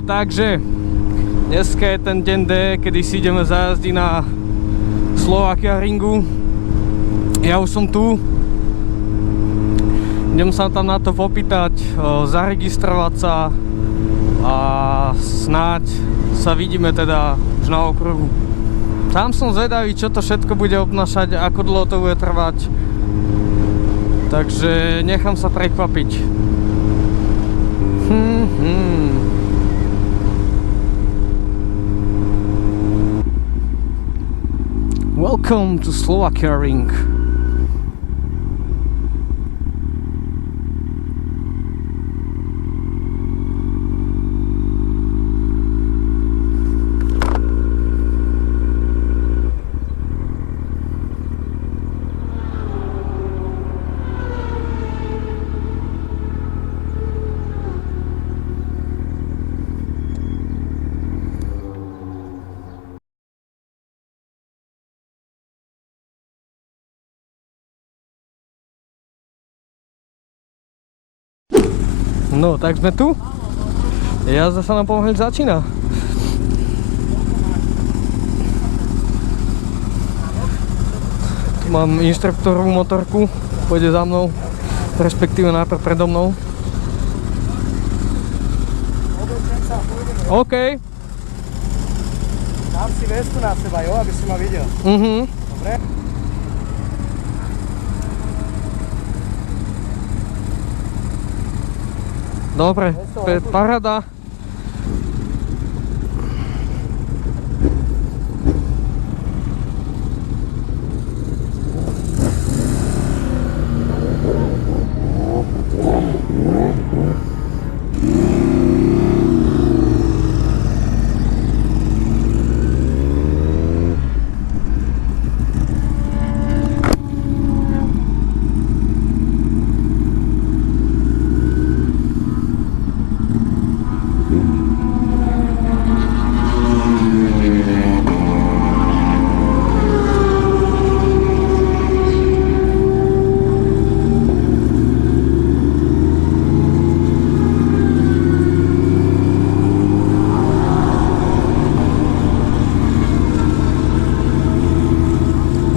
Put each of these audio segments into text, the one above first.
No, takže dneska je ten deň D, kedy si ideme zajazdiť na Slovakia Ringu. Ja už som tu. Idem sa tam na to popýtať, zaregistrovať sa a snáď sa vidíme teda už na okruhu. Sám som zvedavý, čo to všetko bude obnášať, ako dlho to bude trvať. Takže nechám sa prekvapiť. Welcome to Slovakia Ring. No, tak sme tu. Jazda sa nám pomaly začína. Tu mám inštruktorovú motorku, pôjde za mnou, respektíve najprv predo mnou. OK. Dám si vestu na seba, jo, aby si ma videl. Dobre? Dobre, paráda.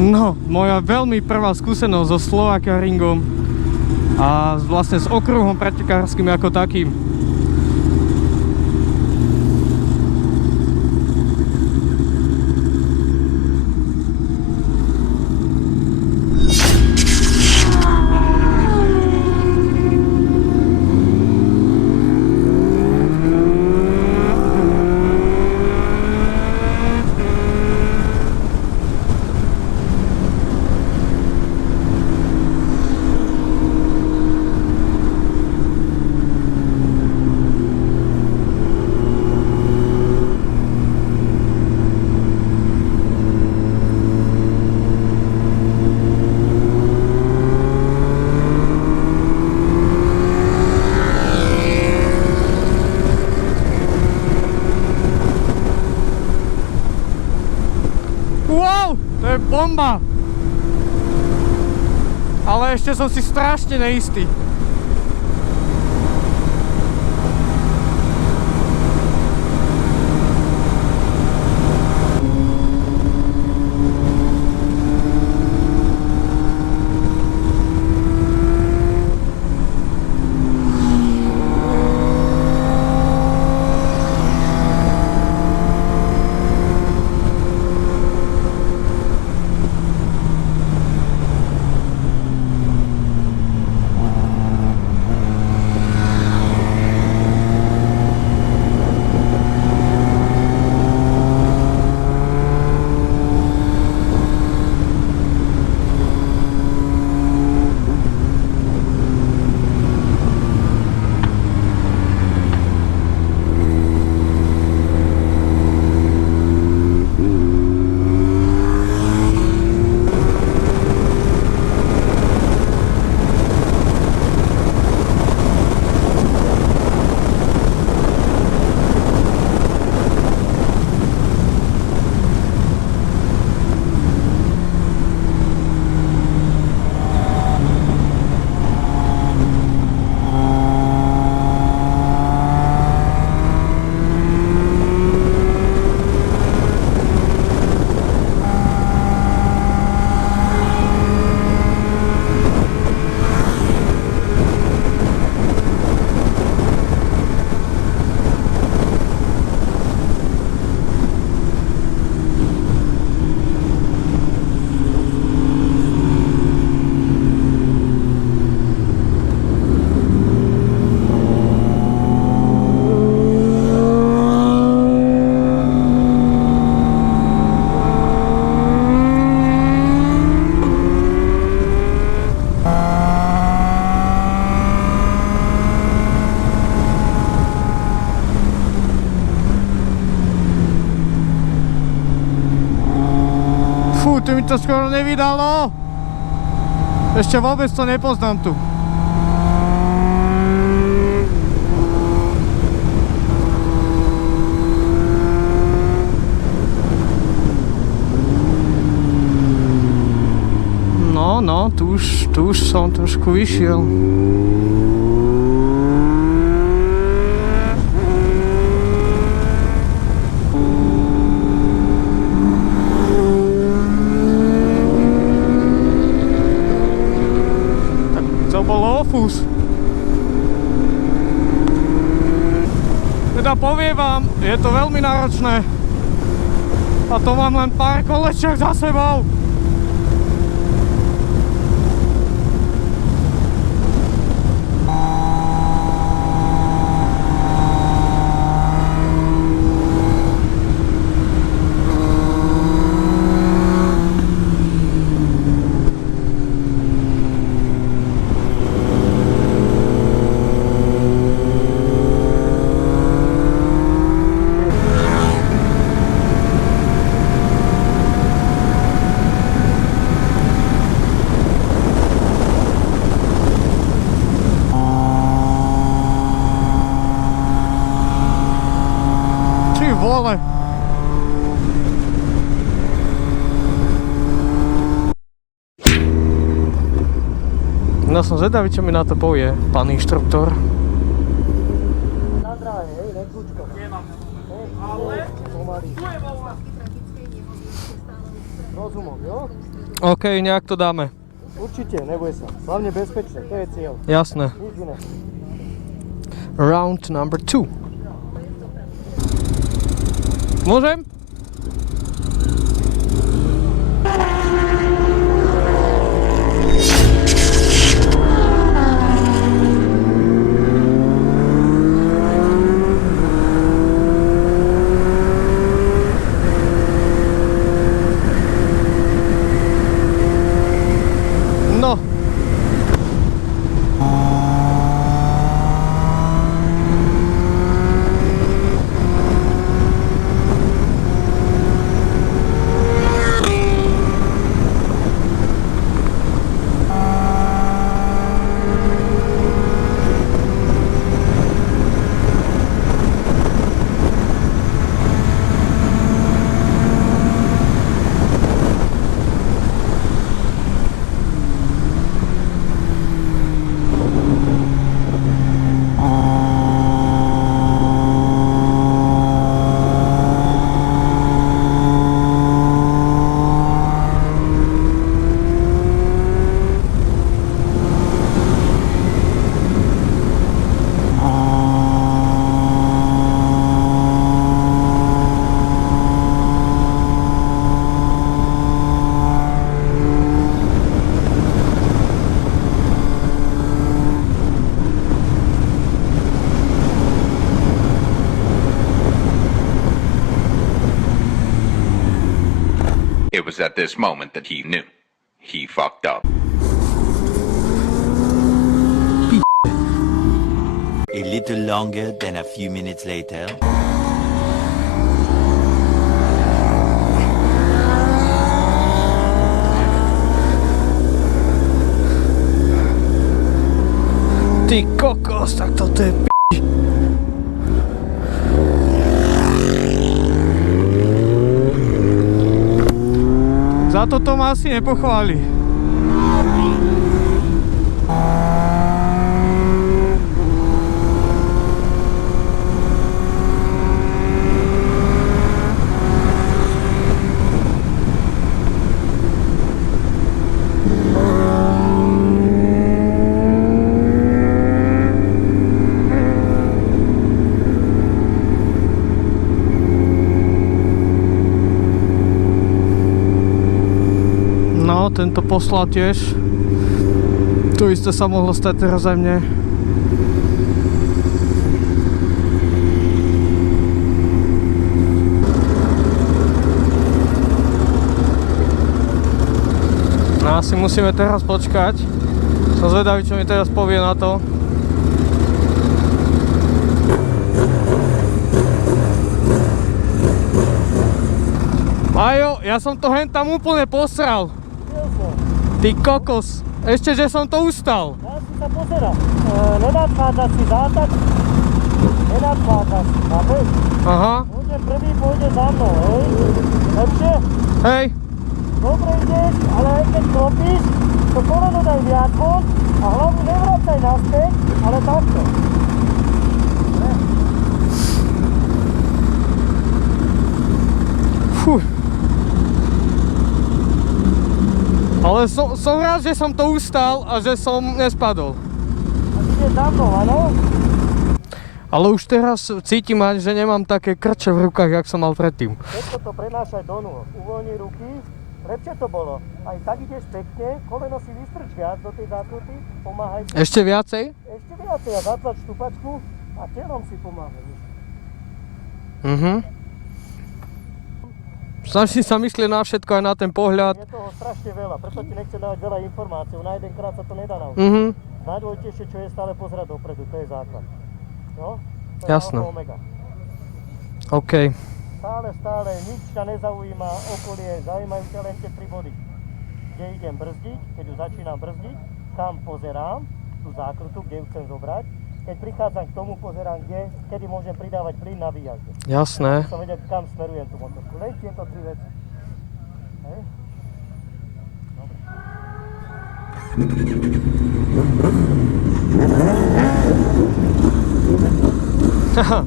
No, moja veľmi prvá skúsenosť so Slovakia Ringom a vlastne s okruhom pretekárskym ako takým. Wow, to je bomba! Ale ešte som si strašne neistý. tu mi to skoro nevydalo. Ešte vôbec to nepoznám tu. No, tu už som trošku vyšiel. Tak to bol ofus. Teda poviem vám, je to veľmi náročné. A to mám len pár kolečiek za sebou. Vole. No som zvedavý, čo mi na to povie pán inštruktor. Na dráhe, hej, nekľúčko. Nemám. Ale pomaly. Rozumom, jo? OK, nejak to dáme. Určite, neboj sa. Hlavne bezpečne, to je cieľ. Jasné. Nič iné. Round number 2. Môžem? No. It was at this moment that he knew. He fucked up. A little longer than a few minutes later. Ty kokos, tak toto je p***. Za toto ma asi nepochváli. No, tento poslal tiež. To isté sa mohlo stať teraz aj mne. No, asi musíme teraz počkať. Som zvedavý, čo mi teraz povie na to. Majo, ja som to hen tam úplne posral. Videl som. Ty kokos. Ešte, že som to ustal. Ja si sa pozerám. Nenadchádzaš si zátak. Nenadchádzaš si, chápeš? Aha. Pôjde prvý, pôjde za mnou, hej? Lepšie? Hej. Dobre ideš, ale aj keď klopíš, to koleno daj viac von a hlavu nevracaj naspäť, ale takto. Fú. Ale som rád, že som to ustal a že som nespadol. A ide za mnou, áno? Ale už teraz cítim aj, že nemám také krče v rukách, jak som mal predtým. Všetko to prenášaj do nôh. Uvoľni ruky. Lepšie to bolo. Aj tak ideš pekne, koleno si vystrč viac do tej zákruty, pomáhaj si. Ešte viacej? Ešte viacej a zatlač štupačku a telom si pomáhaj. Snažím sa myslieť na všetko, aj na ten pohľad. Je toho strašne veľa, preto ti nechcem dávať veľa informácií. Na jedenkrát sa to nedá naučiť. Najdôležitejšie, čo je stále pozerať dopredu, to je základ. No? To je Jasné. alfa omega. OK. Stále, nič ťa nezaujíma, okolie, zaujímajú ťa len tie 3 body. Kde idem brzdiť, keď už začínam brzdiť, kam pozerám, tú zákrutu, kde ju chcem zobrať. Keď prichádzam k tomu, pozerám, kedy môžem pridávať plyn na výjazde. Jasné. Som vedel, kam smerujem tú motorku. Len tieto 3 veci. Hej? Haha.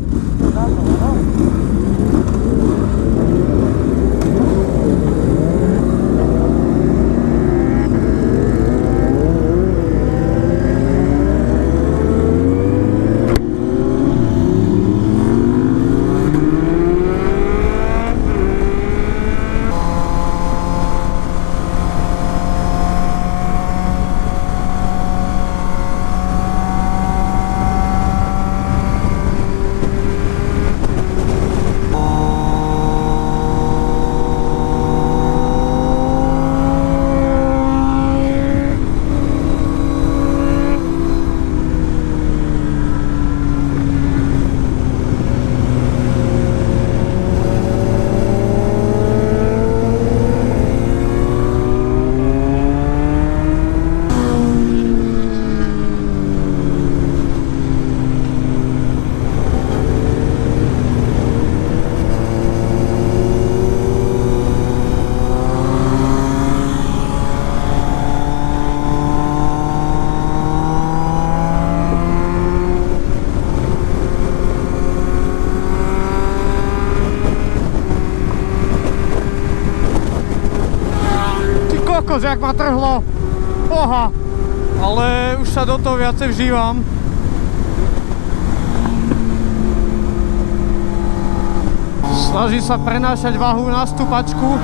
Kokos, jak ma trhlo. Oha. Ale už sa do toho viacej vžívam. Snaží sa prenášať váhu na stupačku.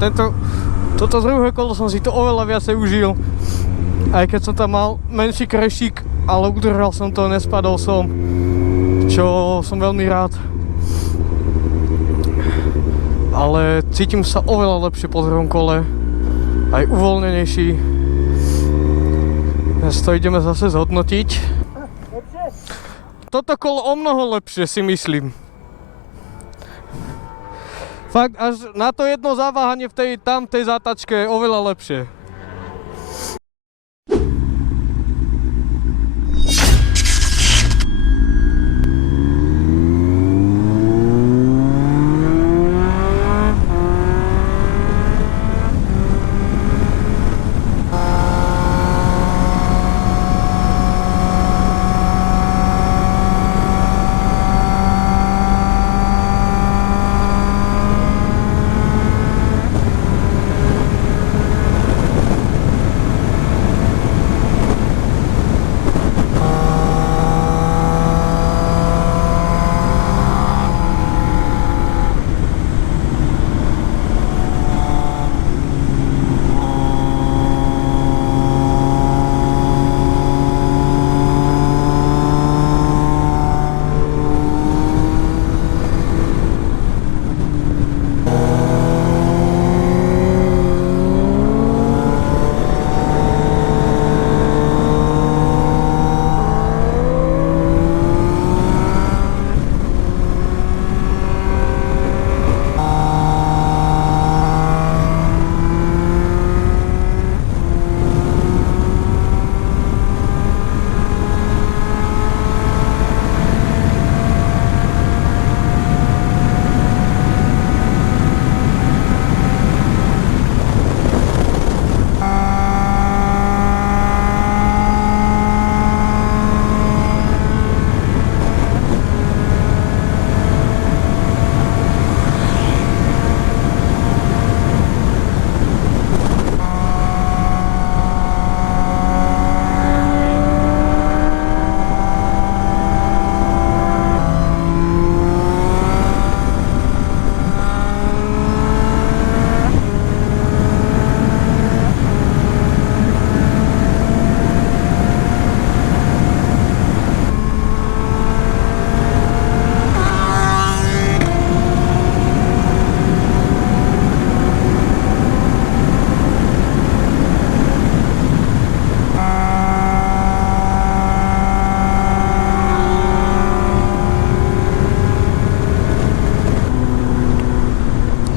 toto druhé kolo som si to oveľa viacej užil. Aj keď som tam mal menší krešík, ale udržal som to, nespadol som, čo som veľmi rád. Ale cítim sa oveľa lepšie po druhom kole, aj uvoľnenejší. Dnes to ideme zase zhodnotiť. Toto kolo o mnoho lepšie, si myslím. Fakt, až na to jedno zaváhanie v tej zátačke je oveľa lepšie.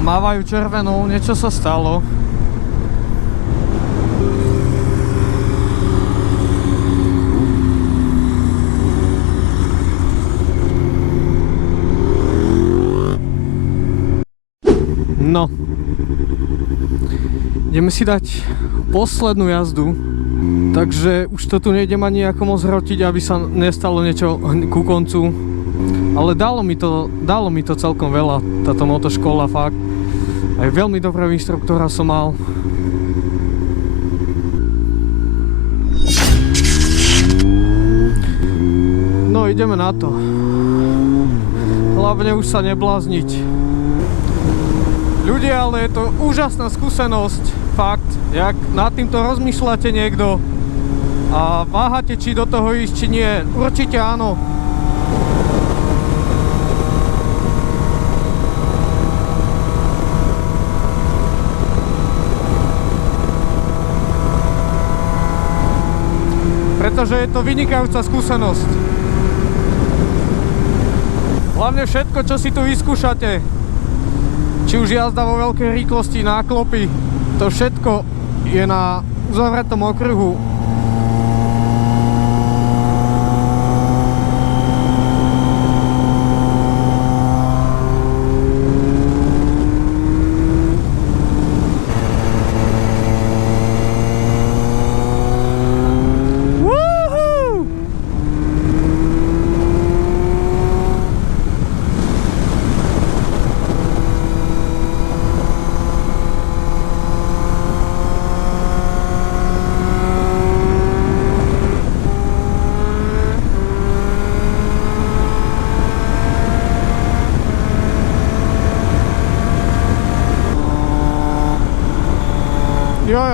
Mávajú červenou, niečo sa stalo. No. Ideme si dať poslednú jazdu. Takže už to tu nejdem ani ako moc hrotiť, aby sa nestalo niečo ku koncu. Ale dalo mi to celkom veľa, táto motoškola, fakt. Aj veľmi dobrého inštruktora som mal. No, ideme na to. Hlavne už sa neblázniť. Ľudia, ale je to úžasná skúsenosť, fakt. Jak nad týmto rozmýšľate niekto a váhate, či do toho ísť, či nie, určite áno. Pretože je to vynikajúca skúsenosť. Hlavne všetko, čo si tu vyskúšate, či už jazda vo veľkej rýchlosti, náklopy, to všetko je na uzavretom okruhu.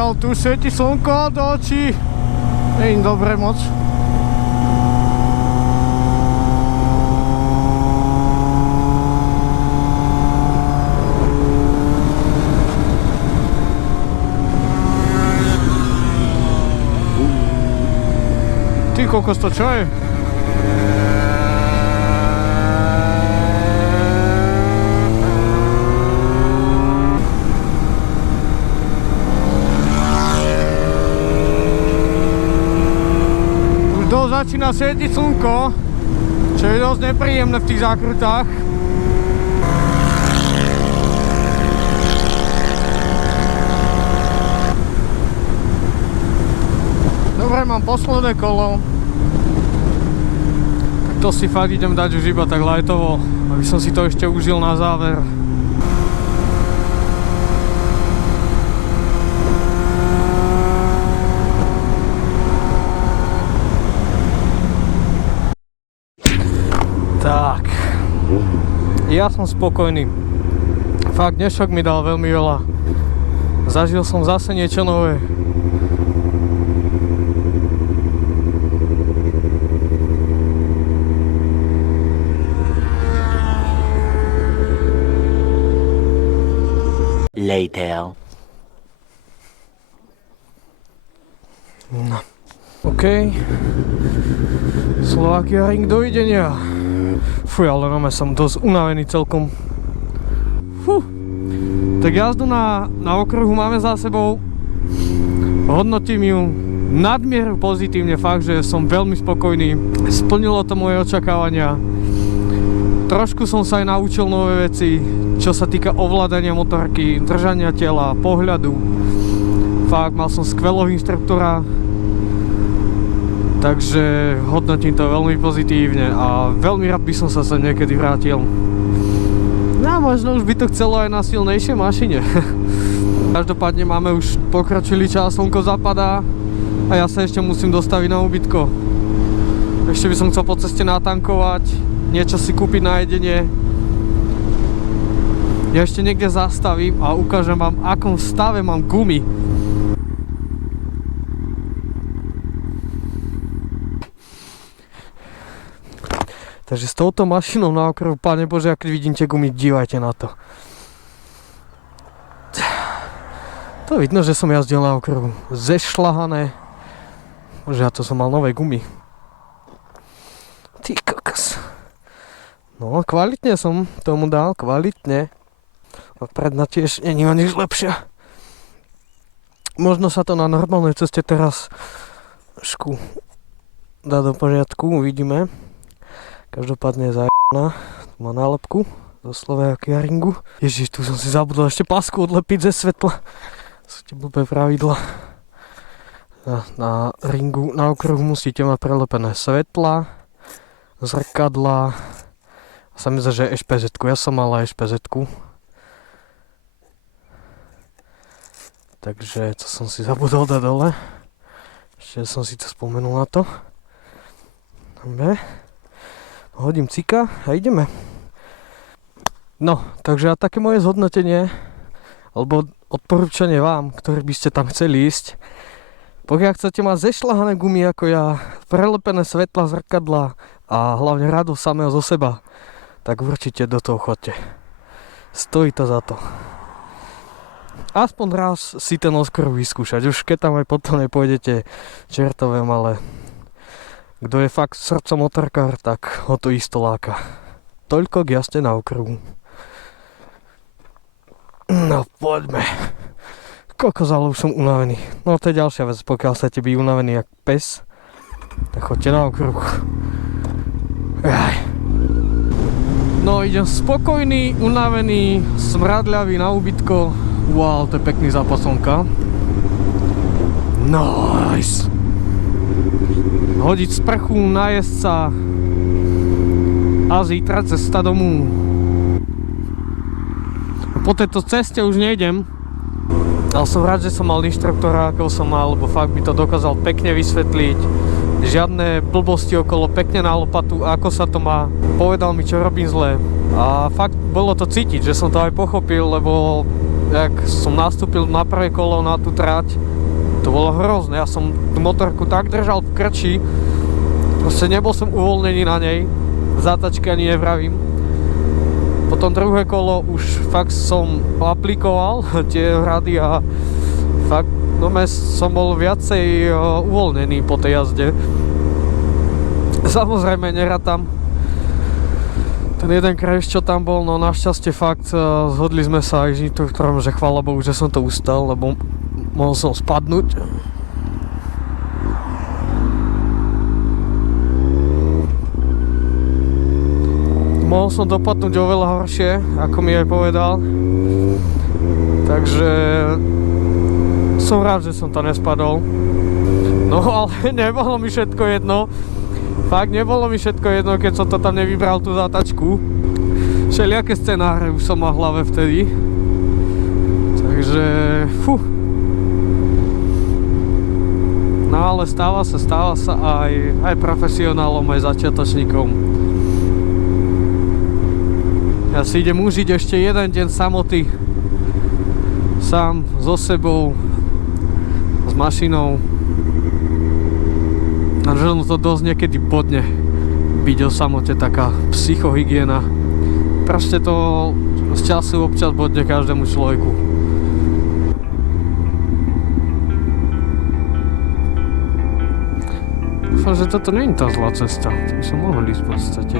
Wow, tu svieti slnko do očí. Nie je dobre moc. Ty kokos, to čo je? Už dosť začína svietiť slnko, čo je dosť nepríjemné v tých zákrutách. Dobre, mám posledné kolo. Tak to si fakt idem dať už iba tak lightovo, aby som si to ešte užil na záver. Tak. Ja som spokojný. Fakt, dnešok mi dal veľmi veľa. Zažil som zase niečo nové. Later. No. OK. Slovakia Ring dovidenia. Fuj, ale máme som dosť unavený celkom. Tak jazdu na okruhu máme za sebou. Hodnotím ju nadmieru pozitívne, fakt, že som veľmi spokojný. Splnilo to moje očakávania. Trošku som sa aj naučil nové veci, čo sa týka ovládania motorky, držania tela, pohľadu. Fakt, mal som skvelého inštruktora, takže hodnotím to veľmi pozitívne a veľmi rád by som sa sem niekedy vrátil. No možno už by to chcelo aj na silnejšej mašine. Každopádne máme už pokročilý čas, slnko zapadá a ja sa ešte musím dostaviť na ubytko. Ešte by som chcel po ceste natankovať, niečo si kúpiť na jedenie. Ja ešte niekde zastavím a ukážem vám, v akom stave mám gumy. Takže s touto mašinou na okruhu, Pane Bože, ak vidím tie gumy, dívajte na to. To vidno, že som jazdil na okruhu. Zešľahané. Bože, ja to som mal nové gumy. Ty kokos. No, kvalitne som tomu dal, kvalitne. A predná tiež není o nič lepšia. Možno sa to na normálnej ceste teraz trošku dá do poriadku, uvidíme. Každopádne je zajebaná. Tu má nálepku zo Slovakia Ringu. Ježiš, tu som si zabudol ešte pasku odlepiť ze svetla. Sú tie blbé pravidla. Na ringu, na okruhu musíte mať prelepené svetla, zrkadla. Sa mi zdá, že EŠPZ-ku. Ja som mal aj EŠPZ-ku. Takže to som si zabudol dať dole. Ešte som si to spomenul na to. Dobre. Hodím cika a ideme. No, takže a také moje zhodnotenie alebo odporúčanie vám, ktorí by ste tam chceli ísť. Pokiaľ chcete mať zešľahané gumy ako ja, prelepené svetla, zrkadla a hlavne radosť samého zo seba, tak určite do toho chodte. Stojí to za to. Aspoň raz si ten okruh vyskúšať. Už keď tam aj potom nepôjdete čertovém, ale kto je fakt srdcom motorkár, tak ho to isto láka. Toľko k jazde na okruhu. No poďme. Kokos, ale už som unavený. No to je ďalšia vec, pokiaľ chcete byť unavený jak pes, tak choďte na okruh. No idem spokojný, unavený, smradľavý na ubytko. Wow, to je pekný zápas slnka. Nice. Hodiť sprchu, najesť sa a zítra cesta domů. Po tejto ceste už nejdem. Ale som rád, že som mal inštruktora, ako som mal, lebo fakt by to dokázal pekne vysvetliť. Žiadne blbosti okolo, pekne na lopatu, ako sa to má. Povedal mi, čo robím zle. A fakt bolo to cítiť, že som to aj pochopil, lebo jak som nastúpil na prvé kolo na tú trať, To bolo hrozné, ja som tú motorku tak držal v krči, proste nebol som uvoľnený na nej, zátačky ani nevravím. Potom druhé kolo už fakt som aplikoval tie rady a fakt som bol viacej uvoľnený po tej jazde. Samozrejme nerátam ten jeden crash, čo tam bol, no našťastie fakt zhodli sme sa aj s inštruktorom, že chvála Bohu, že som to ustal, lebo mohol som spadnúť. Mohol som dopadnúť oveľa horšie, ako mi aj povedal. Takže som rád, že som to nespadol. No ale nebolo mi všetko jedno. Fakt nebolo mi všetko jedno, keď som to tam nevybral, tú zátačku. Všelijaké scenáre už som mal v hlave vtedy. Takže No ale stáva sa aj profesionálom, aj začiatočníkom. Ja si idem užiť ešte jeden deň samoty. Sám, so sebou, s mašinou. A že to dosť niekedy bodne byť o samote, taká psychohygiena. Proste to z času občas bodne každému človeku. Dúfam, že toto nie je tá zlá cesta. To by som mohol ísť v podstate.